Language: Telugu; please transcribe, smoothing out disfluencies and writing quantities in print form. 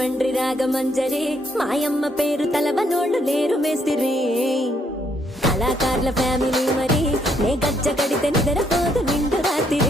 రాజమండ్రి రాగమంజరి మాయమ్మ పేరు తలవనోళ్ళు లేరు మేస్తిరి కళాకారుల ఫ్యామిలీ మరి నే గజ్జ కడితే నిద్రపోదు నిండు రాత్రి